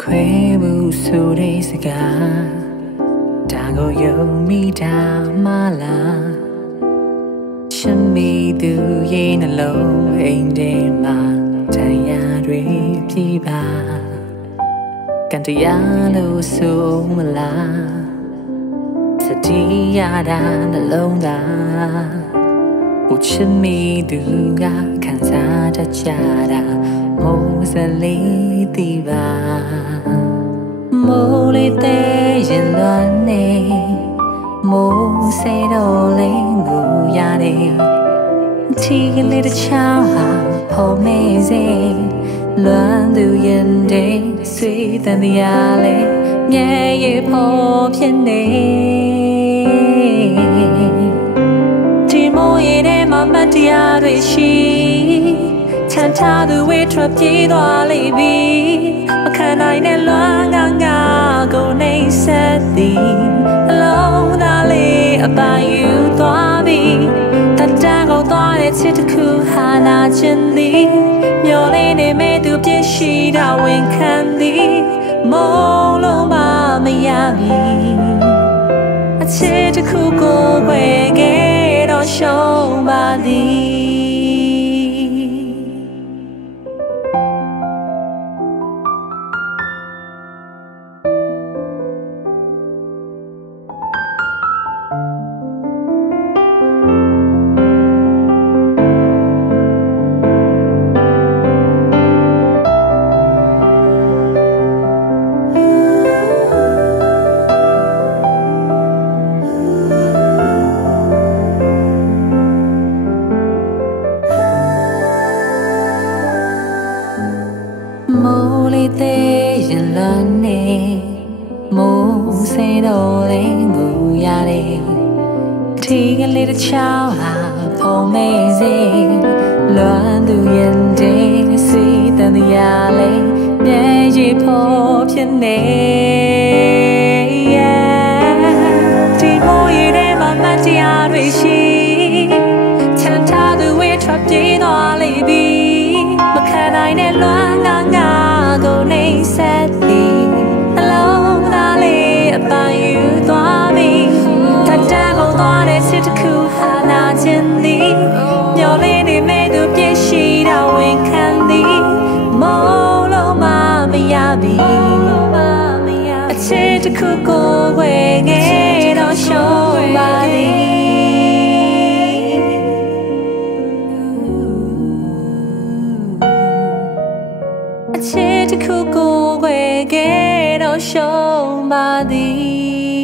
ခွဲဘူးဆိုတဲ့စကားဒါကိုယုံမိတာမလားချစ်မိသူရဲ့နှလုံးအိမ်ထဲမှာတရားတွေပြပါကံတရားလို့ဆိုမလားစတိရတာနှလုံးသားဦးချစ်မိသူကခံစားတတ်ကြတာမိုးစလေးတီးပါမိုးလေးတဲ့ရင်လွမ်းနေမိုးစေတော့လင်းကိုရတယ်ထီကလေးတစ်ချောင်းဟာပုံမေးစေလွမ်းသူရင်တဲ့ဆွေးတန်တရားလေးမြဲရဖို့ဖြစ်နေဒီမိုးရတဲ့မမတရားတွေရှိချမ်းသာသူဝေထွက်ပြေးသွားလိမ့်ပြီမခံနိုင်တဲ့လွမ်းငါကိုနှိမ့်ဆက်သည်အလုံးသားလေးအပိုင်ယူသွားပြီတတန်းကုန်သွားတဲ့ချစ်တစ်ခုဟာနာချင်သည်မျောလေးနေမဲ့သူပြည့်ရှိတာဝန်ခံသည်မိုးလုံးမမရပြီအချစ်တစ်ခုကိုွယ်ခဲ့တော့ရှုံးပါသည်မိုးလေးတဲ့ရင်လွမ်းနေမိုးစေတော့လင်းကိုရတယ်ထီကလေးတစ်ချောင်းဟာပုံမေးစေလွမ်းသူရင်တဲ့စီတန်တရားလေးမြဲရဖို့ဖြစ်နေဒီမိုးရတဲ့မမတရားတွေရှိချမ်းသာသူဝေထွက်ပြေးသွားလိမ့်ပြီမခံနိုင်တဲ့လွမ်းငါကိုနှိမ့်ဆက်သည်အလုံးသားလေးအပိုင်ယူသွားပြီတတန်းကုန်သွားတဲ့ချစ်တစ်ခုဟာနာချင်သည်မျောလေးနေမဲ့သူပြည့်ရှိတာဝန်ခံသည်မိုးလုံးမမရပြီအချစ်တစ်ခုကိုဝယ်ခဲ့တော့ရှုံးပါသည်အချစ်တစ်ခုကိုွယ်ခဲ့တော့ရှုံးပါသည်